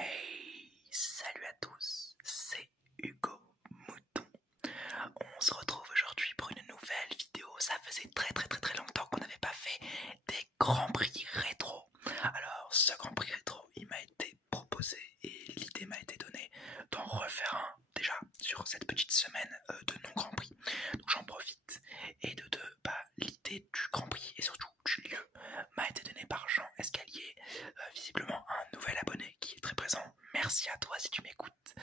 Hey, salut à tous, c'est Hugo Mouton. On se retrouve aujourd'hui pour une nouvelle vidéo. Ça faisait très longtemps qu'on n'avait pas fait des Grands Prix rétro. Alors, ce Grand Prix rétro, il m'a été proposé et l'idée m'a été donnée d'en refaire un déjà sur cette petite semaine de non-Grand Prix. Donc j'en profite et l'idée du Grand Prix et surtout du lieu m'a été donnée par Jean Escalier, visiblement un nouvel abonné qui est très présent. Merci à toi si tu m'écoutes.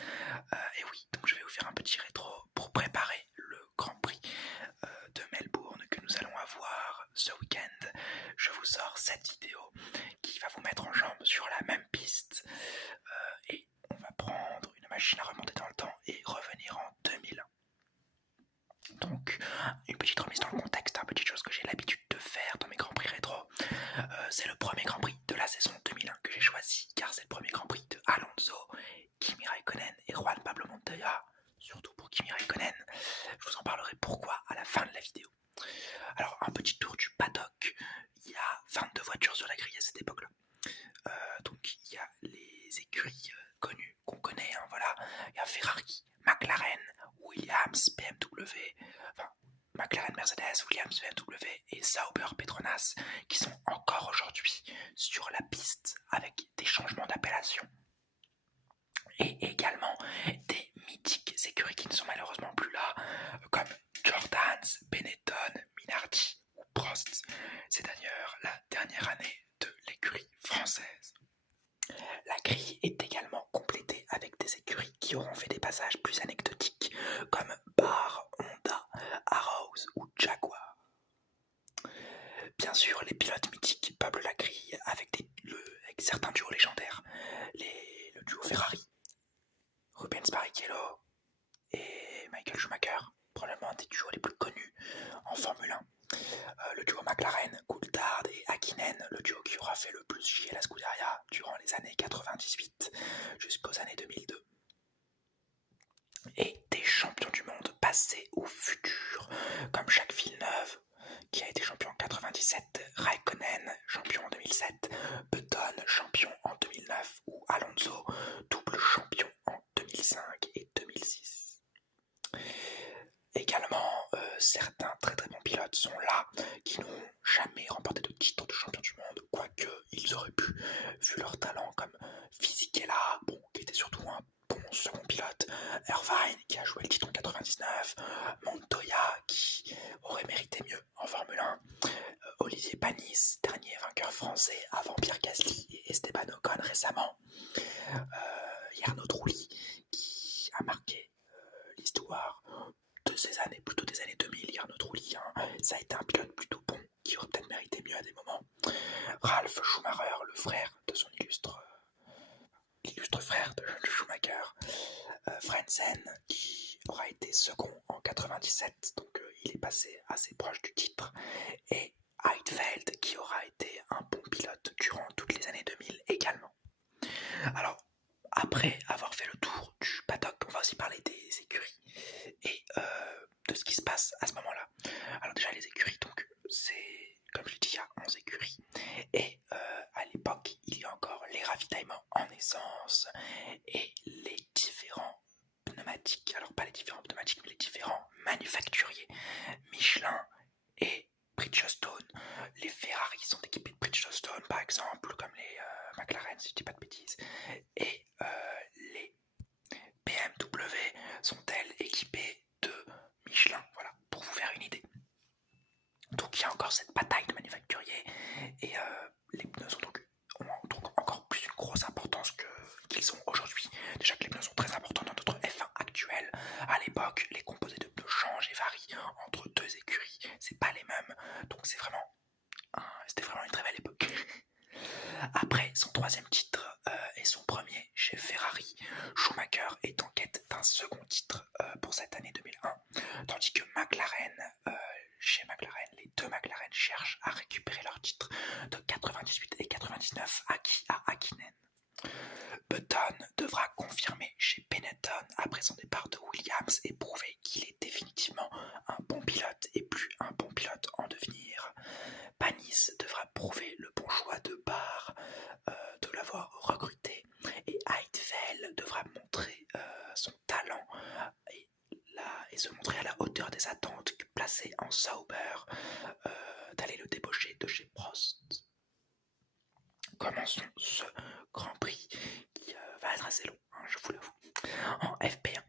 Et oui, donc je vais vous faire un petit rétro pour préparer le Grand Prix de Melbourne que nous allons avoir ce week-end. Je vous sors cette vidéo qui va vous mettre en jambes sur la même piste et on va prendre une machine à remonter dans le temps et revenir en 2001. Donc, une petite remise dans le contexte, une petite chose que j'ai l'habitude de faire dans mes Grands Prix rétro. C'est le premier Grand Prix de la saison 2001 que j'ai choisi, car c'est le premier Grand Prix de Alonso, Kimi Raikkonen et Juan Pablo Montoya, surtout pour Kimi Raikkonen. Je vous en parlerai pourquoi à la fin de la vidéo. Alors, un petit tour du paddock. Il y a 22 voitures sur la grille à cette époque-là. Donc, il y a les écuries connues, qu'on connaît, hein, voilà. Il y a Ferrari, McLaren, Williams, BMW, enfin McLaren, Mercedes, Williams, BMW et Sauber, Petronas qui sont encore aujourd'hui sur la piste avec des changements d'appellation. Et également des mythiques écuries qui ne sont malheureusement plus là, comme Jordans, Benetton, Minardi ou Prost. C'est d'ailleurs la dernière année de l'écurie française. La grille est également complétée avec des écuries qui auront fait des passages plus anecdotiques comme Bar, Honda, Arrows ou Jaguar. Bien sûr, les pilotes mythiques peuplent la grille avec certains duos légendaires. Le duo Ferrari, Rubens Barrichello et Michael Schumacher, probablement un des duos les plus connus en Formule 1. Le duo McLaren, Coulthard et Hakkinen, le duo qui aura fait le plus chier la Scuderia durant les années 98 jusqu'aux années 2002. Et des champions du monde passés ou futurs, comme Jacques Villeneuve, qui a été champion en 97, Raikkonen, champion en 2007, Button, champion en 2009, ou Alonso, double champion en 2005 et 2006. Également, certains très bons pilotes sont là, qui n'ont jamais remporté de titre de champion du monde, quoique ils auraient pu, vu leur talent, comme Fisichella, qui était surtout un bon second pilote, Irvine qui a joué le titre en 99, Montoya qui aurait mérité mieux en Formule 1, Olivier Panis, dernier vainqueur français avant Pierre Gasly et Esteban Ocon récemment, Jarno Trulli qui a marqué l'histoire de ces années, plutôt des années 2000, Jarno Trulli, ça a été un pilote plutôt bon qui aurait peut-être mérité mieux à des moments. Ralf Schumacher, le frère de son illustre frère de Schumacher, Frentzen qui aura été second en 97, donc il est passé assez proche du titre, et Heidfeld qui aura été un bon pilote durant toutes les années 2000 également. Alors, après avoir fait le tour du paddock, on va aussi parler des écuries et de ce qui se passe à ce moment-là. Alors déjà les écuries, donc c'est, comme je l'ai dit, il y a 11 écuries et à l'époque il y a encore les ravitaillements en essence et les différents pneumatiques, alors pas les différents pneumatiques mais les différents manufacturiers, Michelin et Bridgestone. Les Ferrari sont équipés de Bridgestone par exemple, comme les McLaren si je dis pas de bêtises, et les BMW sont-elles équipées de Michelin, voilà, pour vous faire une idée. Donc il y a encore cette bataille de manufacturiers et les pneus ont donc encore plus une grosse importance qu'ils ont aujourd'hui. Déjà que les pneus sont très importants dans notre F1 actuel. À l'époque, les composés de pneus changent et varient entre deux écuries. C'est pas les mêmes, donc c'était vraiment une très belle époque. Après son troisième titre et son premier chez Ferrari, Schumacher est en quête d'un second titre pour cette année 2001, tandis que chez McLaren, les deux McLaren cherchent à récupérer leur titre de 98 et 99 acquis à Hakkinen. Button devra confirmer chez Benetton après son départ de Williams et prouver qu'il est définitivement un bon pilote et plus un bon pilote en devenir. Panis devra prouver le bon choix de Bar, de l'avoir recruté, et Sauber d'aller le débaucher de chez Prost. Commençons ce Grand Prix qui va être assez long, hein, je vous l'avoue. En FP1,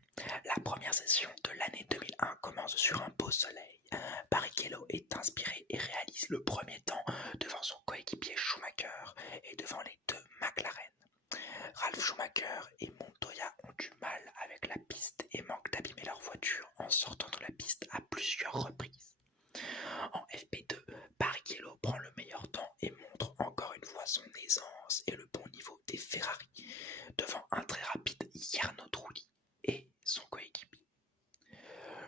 la première session de l'année 2001 commence sur un beau soleil. Barrichello est inspiré et réalise le premier temps devant son coéquipier Schumacher et devant les deux McLaren. Ralf Schumacher et Montoya ont du mal avec la piste et manquent d'abîmer leur voiture en sortant de la piste à plusieurs reprises. En FP2, Barrichello prend le meilleur temps et montre encore une fois son aisance et le bon niveau des Ferrari devant un très rapide Jarno Trulli et son coéquipier.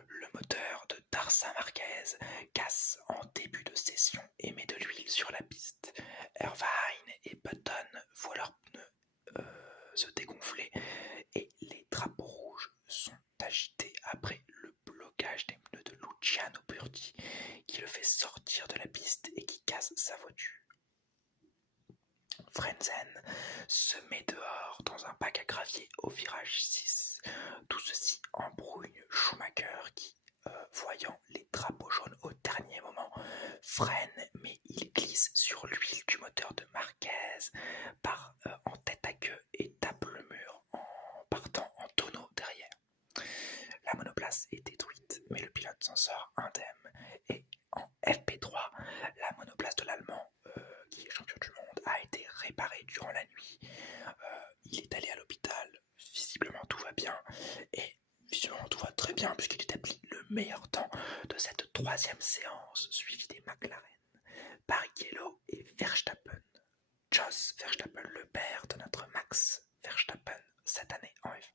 Le moteur de Tarsa Marquez casse en début de session et met de l'huile sur la piste. Irvine et Button voient leurs pneus se dégonfler et les drapeaux rouges sont agités après le blocage des pneus de Luciano Burti qui le fait sortir de la piste et qui casse sa voiture. Frentzen se met dehors dans un bac à gravier au virage 6. Tout ceci embrouille Schumacher qui, voyant les drapeaux jaunes au dernier moment, freine mais il glisse sur l'huile du moteur de Marquez, part en tête à queue et tape le mur en partant en tonneau derrière. La monoplace est détruite mais le pilote s'en sort indemne et en FP3, la monoplace de l'Allemand qui est champion du monde a été réparé durant la nuit. Il est allé à l'hôpital, visiblement tout va bien, et visiblement tout va très bien puisqu'il établit le meilleur temps de cette troisième séance suivie des McLaren, Barrichello et Verstappen. Jos Verstappen, le père de notre Max Verstappen cette année en F1.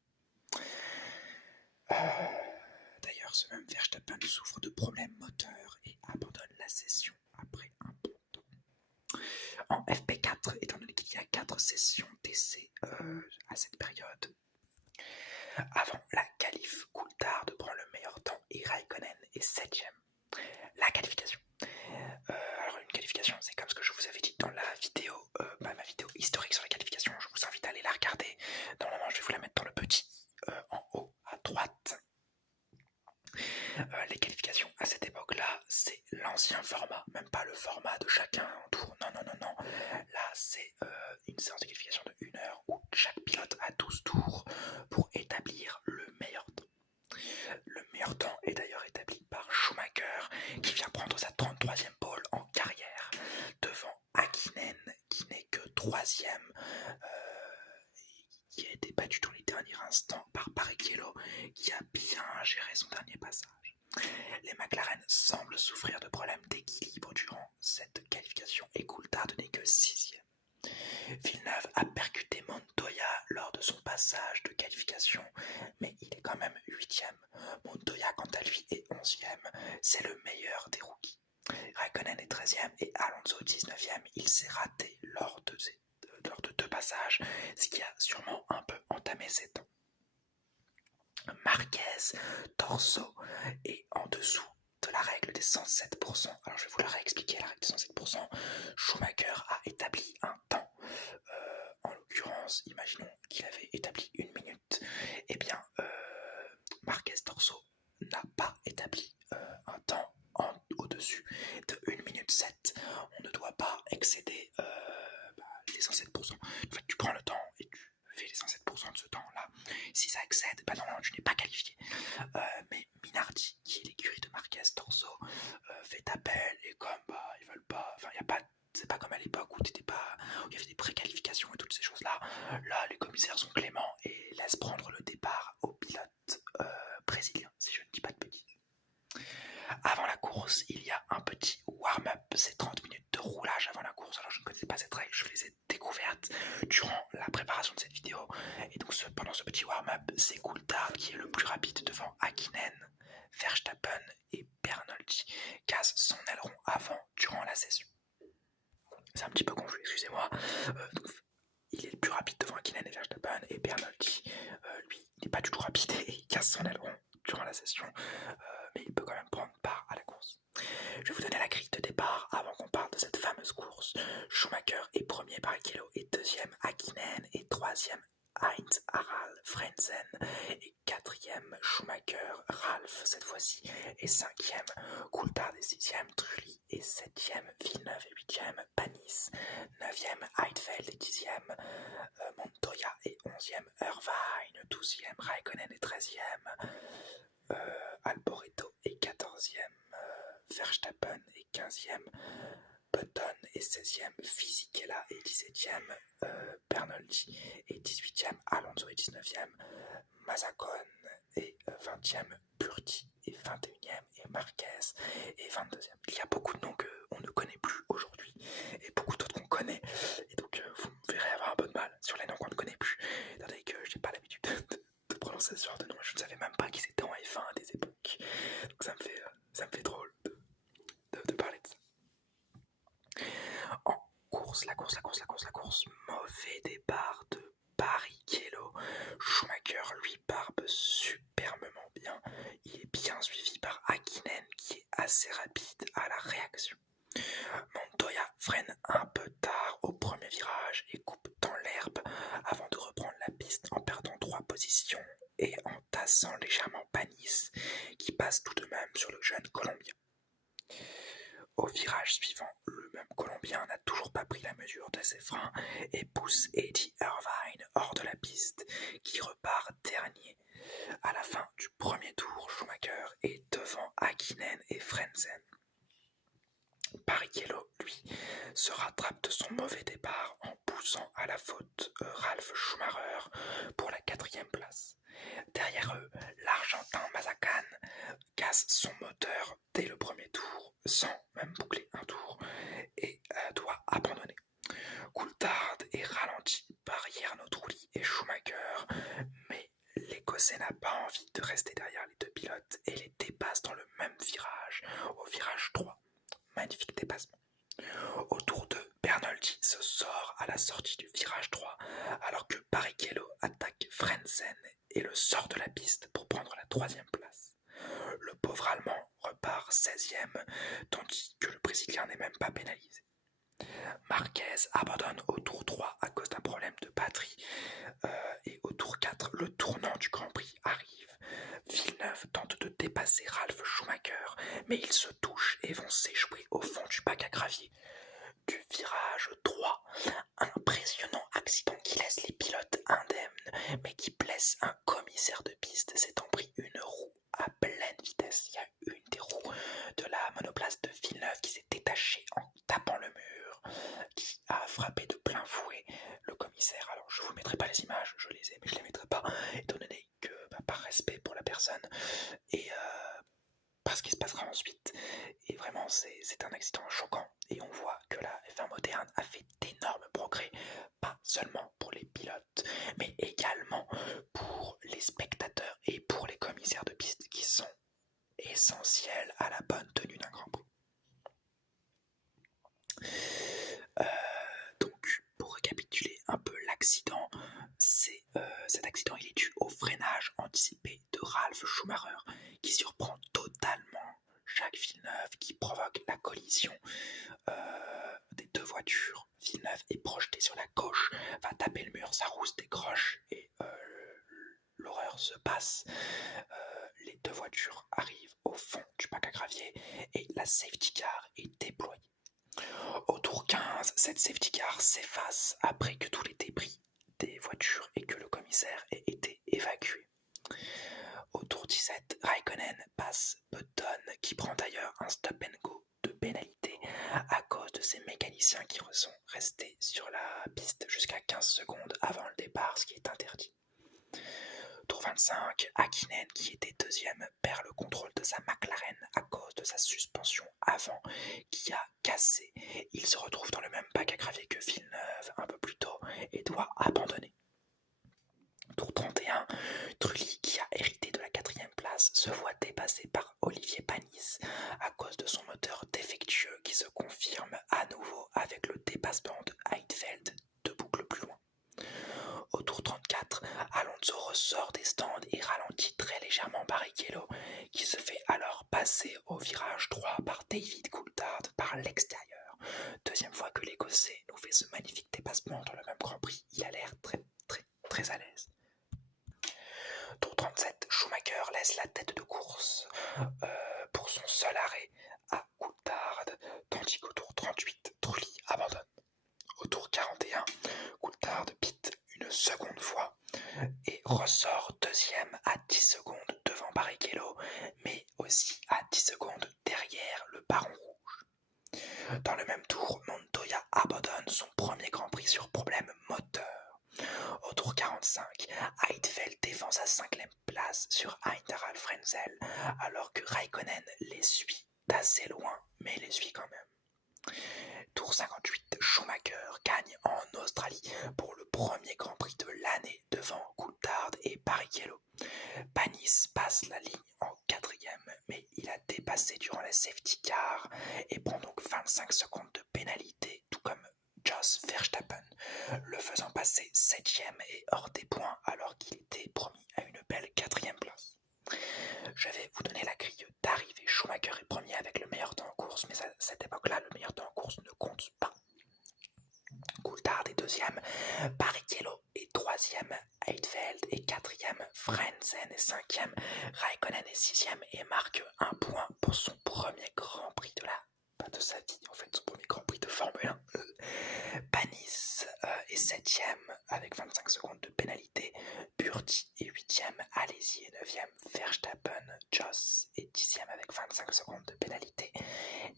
D'ailleurs, ce même Verstappen souffre de problèmes moteurs et abandonne la session après un bon temps. En FP4, étant donné qu'il y a 4 sessions d'essai à cette période, avant la qualif, Coulthard prend le meilleur temps et Raikkonen est 7ème. La qualification. Alors une qualification, c'est comme ce que je vous avais dit dans la vidéo, ma vidéo historique sur la qualification. Je vous invite à aller la regarder. Normalement, je vais vous la mettre dans le petit en haut à droite. Les qualifications à cette époque-là, c'est l'ancien format, même pas le format de chacun en tour. Non. Là, c'est une séance de qualification de 1 heure où chaque pilote a 12 tours pour établir le meilleur temps. Le meilleur temps est d'ailleurs établi par Schumacher qui vient prendre sa 33e pole en carrière devant Hakkinen qui n'est que 3ème, qui a été battu dans les derniers instants par Barrichello qui a bien géré son dernier passage. Les McLaren semblent souffrir de problèmes d'équilibre durant cette qualification et Coulthard n'est que 6ème. Villeneuve a percuté Montoya lors de son passage de qualification, mais il est quand même 8ème. Montoya, quant à lui, est 11ème. C'est le meilleur des rookies. Raikkonen est 13ème et Alonso 19ème. Il s'est raté lors de 2 passages, ce qui a sûrement un peu entamé ses temps. Marquez, torso, est en dessous de la règle des 107%. Alors je vais vous la réexpliquer, la règle des 107%. Schumacher a établi un temps. En l'occurrence, imaginons qu'il avait établi 1 minute. Eh bien, Marquez torso n'a pas établi un temps au-dessus de 1 minute 7. On ne doit pas excéder les 107%. En fait, tu prends le temps et tu fais les 107% de ce temps-là. Si ça excède, normalement tu n'es pas qualifié. Mais Minardi, qui est l'écurie de Marquez torso, fait appel et comme ils veulent pas, enfin il y a pas, c'est pas comme à l'époque où il y avait des préqualifications et toutes ces choses-là. Là, les commissaires sont cléments et laissent prendre le départ au pilote brésilien, si je ne dis pas de bêtises. Avant la course, il y a un petit warm-up, c'est 30 minutes de roulage avant la course. Alors je ne connaissais pas cette règle, je les ai découvertes durant la préparation de cette vidéo. Et donc pendant ce petit warm-up, c'est Coulthard qui est le plus rapide devant Hakkinen, Verstappen et Bernoulli casse son aileron avant durant la session. C'est un petit peu confus, excusez-moi. Il est le plus rapide devant Hakkinen et Verstappen et Bernoulli, lui, il n'est pas du tout rapide et il casse son aileron durant la session. Mais il peut quand même prendre part à la course. Je vais vous donner la grille de départ avant qu'on parle de cette fameuse course. Schumacher est premier, Barrichello est 2ème, Hakkinen est 3ème, Heinz Harald Frentzen. Et quatrième, Schumacher, Ralph cette fois-ci. Et cinquième, Coulthard et sixième, Trulli. Et septième, Villeneuve et huitième, Panis. Neuvième, Heidfeld et dixième, Montoya. Et onzième, Irvine. Douzième, Raikkonen et treizième, Alboreto. Et quatorzième, Verstappen. Et quinzième, Button. Et 16e, Fisichella. Et 17e, Bernoldi. Et 18e, Alonso. Et 19e, Mazzacon. Et 20e, Burti. Et 21e, et Marquez. Et 22e. Il y a beaucoup de noms qu'on ne connaît plus aujourd'hui. Et beaucoup d'autres qu'on connaît. Et donc vous me verrez avoir un peu de mal sur les noms qu'on ne connaît plus. Étant donné que j'ai pas l'habitude de prononcer ce genre de noms. Je ne savais même pas qu'ils étaient en F1 à des époques. Donc ça me fait drôle de parler de ça. En course, la course, mauvais départ de Barrichello. Schumacher lui barbe superbement bien. Il est bien suivi par Hakkinen qui est assez rapide à la réaction. Montoya freine un peu tard au premier virage et coupe dans l'herbe avant de reprendre la piste en perdant 3 positions et en tassant légèrement Panis qui passe tout de même sur le jeune Colombien. Au virage suivant, le même Colombien n'a toujours pas pris la mesure de ses freins et pousse Eddie Irvine hors de la piste, qui repart dernier. À la fin du premier tour, Schumacher est devant Hakkinen et Frentzen. Barrichello, lui, se rattrape de son mauvais départ en poussant à la faute Ralf Schumacher pour la 4e place. Derrière eux, l'Argentin Mazzacon casse son moteur dès le premier tour, sans même boucler un tour, et doit abandonner. Coulthard est ralenti par Jarno Trulli et Schumacher, mais l'Écossais n'a pas envie de rester derrière les deux pilotes et les dépasse dans le même virage, au virage 3. Magnifique dépassement. Au tour 2, Bernoldi se sort à la sortie du virage 3, alors que Barrichello attaque Frentzen et le sort de la piste pour prendre la 3e place. Le pauvre Allemand repart 16e, tandis que le Brésilien n'est même pas pénalisé. Marquez abandonne au tour 3 à cause d'un problème de batterie, et au tour 4, le tournant du Grand Prix arrive. Villeneuve tente de dépasser Ralf Schumacher, mais ils se touchent et vont s'échouer au fond du bac à gravier. Du virage 3, impressionnant accident qui laisse les pilotes indemnes, mais qui blesse un commissaire de piste s'étant pris une roue à pleine vitesse. Il y a une des roues de la monoplace de Villeneuve qui s'est détachée en tapant le mur, qui a frappé de plein fouet le commissaire. Alors je vous mettrai pas les images, je les ai mais je les mettrai pas, étant donné que par respect pour la personne et parce qu'il se passera ensuite. Et vraiment c'est un accident choquant et on voit que la F1 moderne a fait d'énormes progrès, pas seulement pour les pilotes mais également pour les spectateurs et pour les commissaires de piste qui sont essentiels à la bonne tenue d'un Grand Prix. Donc pour récapituler un peu l'accident, cet accident il est dû au freinage anticipé de Ralf Schumacher qui surprend totalement Jacques Villeneuve, qui provoque la collision des deux voitures. Villeneuve est projeté sur la gauche, va taper le mur, sa roue se décroche et l'horreur se passe. Les deux voitures arrivent au fond du bac à gravier et la safety car est déployée. Au tour 15, cette safety car s'efface après que tous les débris des voitures et que le commissaire ait été évacué. Au tour 17, Raikkonen passe Button, qui prend d'ailleurs un stop and go de pénalité à cause de ses mécaniciens qui sont restés sur la piste jusqu'à 15 secondes avant le départ, ce qui est interdit. Tour 25, Hakkinen, qui était deuxième, perd le contrôle de sa McLaren à cause de sa suspension avant qui a cassé. Il se retrouve dans le même bac à gravier que Villeneuve un peu plus tôt et doit abandonner. Tour 31, Trulli, qui a hérité de la 4e place, se voit dépassé par Olivier Panis à cause de son moteur défectueux qui se confirme à nouveau avec le dépassement de Heidfeld 2 boucles plus loin. Au tour 34, Alonso ressort des stands et ralentit très légèrement Barrichello, qui se fait alors passer au virage 3 par David Coulthard par l'extérieur. Deuxième fois que l'Écossais nous fait ce magnifique dépassement dans le même Grand Prix, il a l'air très à l'aise. Tour 37, Schumacher laisse la tête de course pour son seul arrêt à Coulthard, tandis qu'au tour 38, Trulli abandonne. Au tour 41, Coulthard pite une seconde fois et ressort deuxième à 10 secondes devant Barrichello, mais aussi à 10 secondes derrière le Baron Rouge. Dans le même tour, Montoya abandonne son premier Grand Prix sur problème moteur. Au tour 45, Heidfeld défend sa 5e place sur Heinz-Harald Frenzel, alors que Raikkonen les suit d'assez loin, mais les suit quand même. Tour 58, Schumacher gagne en Australie pour le premier Grand Prix de l'année devant Coulthard et Barrichello. Panis passe la ligne en 4e, mais il a dépassé durant la safety car et prend donc 25 secondes de pénalité, tout comme Jos Verstappen, le faisant passer 7e et hors des points alors qu'il était promis à une belle 4e place. Je vais vous donner la grille d'arrivée. Schumacher est premier avec le meilleur temps en course, mais à cette époque-là, le meilleur temps en course ne compte pas. Coulthard est 2e, Barrichello est 3e, Heidfeld est 4e, Frenzen est 5e, Raikkonen est 6e et marque un point pour son premier Grand Prix de sa vie, en fait, son premier Grand Prix de Formule 1. Panis est 7e avec 25 secondes de pénalité, Burti est 8e, Alesi est 9e, Verstappen, Jos est 10e avec 25 secondes de pénalité,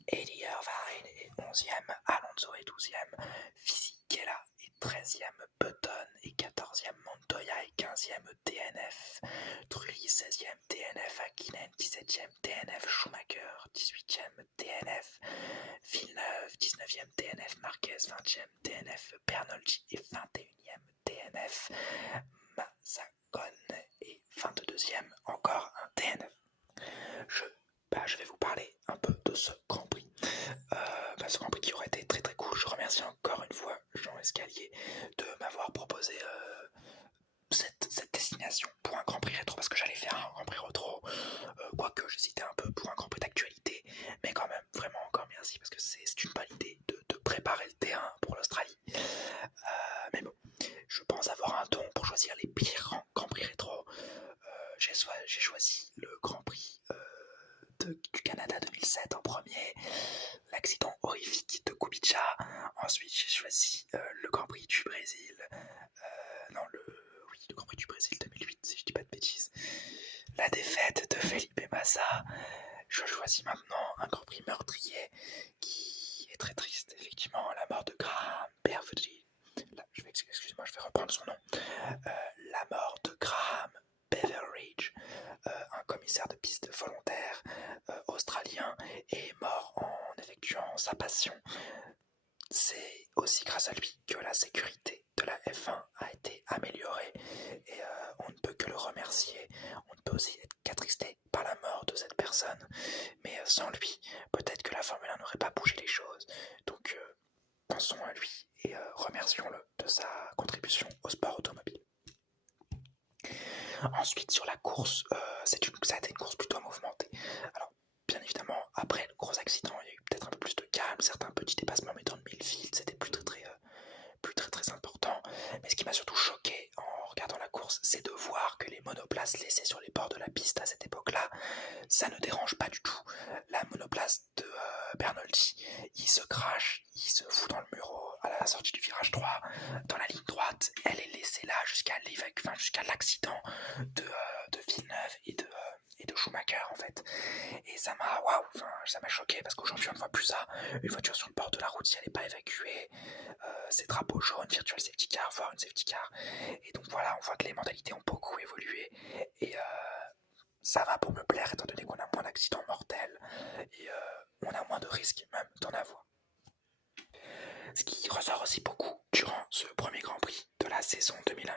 Eddie Irvine est 11e, Alonso est 12e, Fisichella est 13e, Button est 14e, Montoya est 15e, DNF, Trulli 16e, DNF, Hakkinen 17e, DNF, Schumacher 18e, DNF, Villeneuve 19e, DNF, Marquez 20e, DNF, Bernoldi est 21e, DNF, Mazzacone est 22e, encore un DNF. Je vais vous parler un peu de ce Grand Prix. Ce Grand Prix qui aurait été très très cool. Je remercie encore une fois Jean Escalier de m'avoir proposé cette destination pour un Grand Prix rétro, parce que j'allais faire un Grand Prix rétro, quoique j'hésitais un peu pour un Grand Prix d'actualité, mais quand même vraiment encore merci, parce que c'est une bonne idée de préparer le terrain pour l'Australie. Mais bon, je pense avoir un don pour choisir les pires Grands Prix rétro. J'ai choisi le Grand Prix du Canada 2007 en premier, l'accident horrifique de Kubica. Ensuite j'ai choisi le Grand Prix du Brésil, le Grand Prix du Brésil 2008 si je dis pas de bêtises, la défaite de Felipe Massa. Je choisis maintenant un Grand Prix meurtrier qui est très triste, effectivement, la mort de Graham Beveridge. Excusez-moi, je vais reprendre son nom. La mort de Graham Beveridge, un commissaire de piste volontaire australien, est mort en effectuant sa passion. C'est aussi grâce à lui que la sécurité de la F1 a été améliorée et on ne peut que le remercier. On ne peut aussi être qu'attristé par la mort de cette personne, mais sans lui, peut-être que la Formule 1 n'aurait pas bougé les choses. Donc pensons à lui et remercions-le de sa contribution au sport automobile. Ensuite, sur la course, ça a été une course plutôt mouvementée. Alors, bien évidemment, après le gros accident, il y a eu peut-être un peu plus de calme, certains petits dépassements, mais dans le Millfield, c'était plus très important. Mais ce qui m'a surtout choqué en regardant la course, c'est de voir que les monoplaces laissées sur les bords de la piste à cette époque-là, ça ne dérange pas du tout. La monoplace de Bernoldi, il se crache, il se fout dans le mur à la sortie du virage 3, dans la ligne droite, elle est laissée là jusqu'à l'accident de Villeneuve et de Schumacher en fait. Et ça m'a choqué parce qu'aujourd'hui on ne voit plus ça. Une voiture sur le bord de la route, si elle n'est pas évacuée, c'est drapeau jaune, virtual safety car, voire une safety car. Et donc voilà, on voit que les mentalités ont beaucoup évolué et ça va pour me plaire étant donné qu'on a moins d'accidents mortels et on a moins de risques même d'en avoir. Ce qui ressort aussi beaucoup durant ce premier Grand Prix de la saison 2001,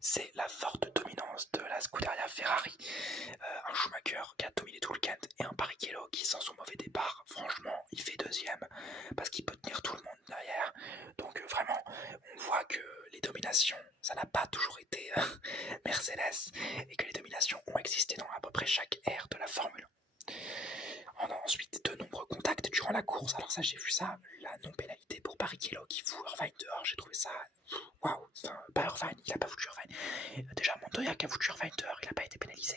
c'est la forte dominance de la Scuderia Ferrari. Un Schumacher qui a dominé tout le week-end et un Barrichello qui, sans son mauvais départ, franchement, il fait deuxième parce qu'il peut tenir tout le monde derrière. Donc vraiment, on voit que les dominations, ça n'a pas toujours été Mercedes et que les dominations ont existé dans à peu près chaque ère de la Formule 1. Ensuite, de nombreux contacts durant la course. Alors ça, j'ai vu ça, la non-pénalité pour Barrichello qui fout Irvine dehors. J'ai trouvé ça... Waouh, enfin, pas Irvine, il a pas foutu Irvine. Déjà, Montoya qui a foutu Irvine dehors, il a pas été pénalisé.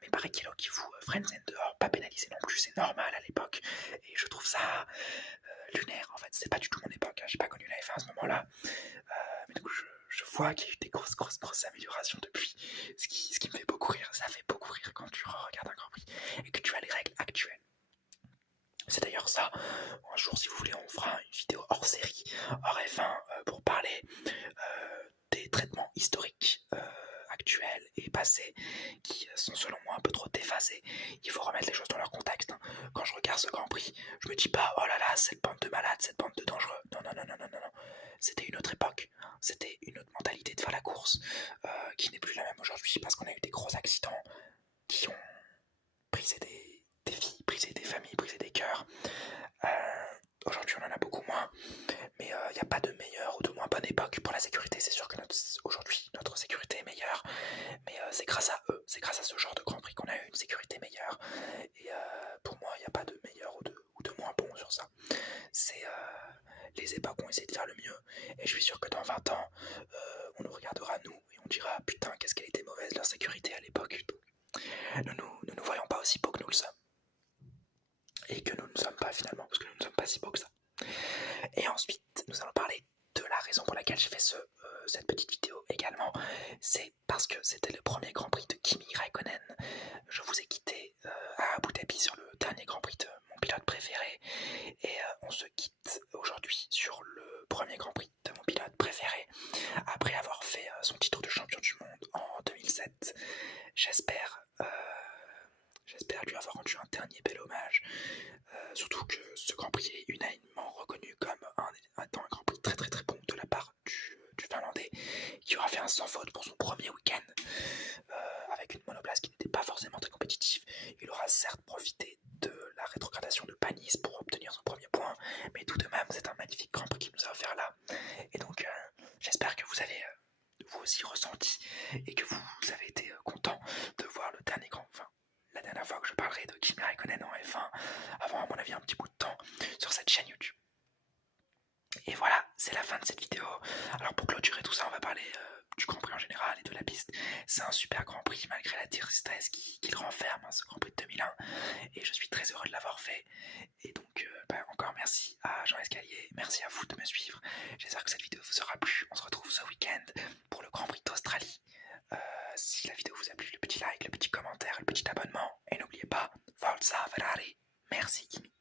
Mais Barrichello qui fout Frenzen dehors, pas pénalisé non plus, c'est normal à l'époque. Et je trouve ça lunaire, en fait. C'est pas du tout mon époque, hein. J'ai pas connu la F1 à ce moment-là. Mais du coup, je vois qu'il y a eu des grosses améliorations depuis. Ce qui me fait beaucoup rire. Ça fait beaucoup rire quand tu regardes un Grand Prix et que tu as les règles actuelles. C'est d'ailleurs ça, un jour si vous voulez on fera une vidéo hors série, hors F1 pour parler des traitements historiques actuels et passés qui sont selon moi un peu trop déphasés. Il faut remettre les choses dans leur contexte, hein. Quand je regarde ce Grand Prix, je me dis pas oh là là cette bande de malades, cette bande de dangereux. Non. C'était une autre époque, c'était une autre mentalité de faire la course qui n'est plus la même aujourd'hui parce qu'on a eu des gros accidents qui ont brisé des vies, brisé des familles, brisé des cœurs. Aujourd'hui on en a beaucoup moins, mais il n'y a pas de meilleure ou de moins bonne époque pour la sécurité. C'est sûr que aujourd'hui notre sécurité est meilleure, mais c'est grâce à eux, c'est grâce à ce genre de Grand Prix qu'on a eu une sécurité meilleure. Et pour moi il n'y a pas de meilleur ou de moins bon sur ça. C'est les époques ont essayé de faire le mieux, et je suis sûr que dans 20 ans on nous regardera nous et on dira putain qu'est-ce qu'elle était mauvaise leur sécurité à l'époque. Ne nous voyons pas aussi beaux que nous le sommes. Et que nous ne sommes pas finalement, parce que nous ne sommes pas si beaux que ça. Et ensuite, nous allons parler de la raison pour laquelle j'ai fait cette petite vidéo également. C'est parce que c'était le premier Grand Prix de Kimi Raikkonen. Je vous ai quitté à Abu Dhabi sur le dernier Grand Prix de mon pilote préféré. Et on se quitte aujourd'hui sur le premier Grand Prix de mon pilote préféré. Après avoir fait son titre de champion du monde en 2007. J'espère lui avoir rendu un dernier bel hommage. Surtout que ce Grand Prix est unanimement reconnu comme un Grand Prix très bon de la part du Finlandais, qui aura fait un sans faute pour son premier week-end, avec une monoplace qui n'était pas forcément très compétitive. Il aura certes profité de la rétrogradation de Panis pour obtenir son premier point, mais tout de même c'est un magnifique Grand Prix qu'il nous a offert là. Et donc j'espère que vous avez vous aussi ressenti et que vous avez été content de voir le dernier la dernière fois que je parlerai de Kimi Raikkonen en F1, avant à mon avis un petit bout de temps, sur cette chaîne YouTube. Et voilà, c'est la fin de cette vidéo. Alors pour clôturer tout ça, on va parler du Grand Prix en général et de la piste. C'est un super Grand Prix malgré la tristesse qu'il renferme, hein, ce Grand Prix de 2001. Et je suis très heureux de l'avoir fait. Et donc encore merci à Jean Escalier, merci à vous de me suivre. J'espère que cette vidéo vous aura plu. On se retrouve ce week-end pour le Grand Prix d'Australie. Si la vidéo vous a plu, le petit like, le petit commentaire, le petit abonnement. Et n'oubliez pas, Forza Ferrari. Merci Kimi.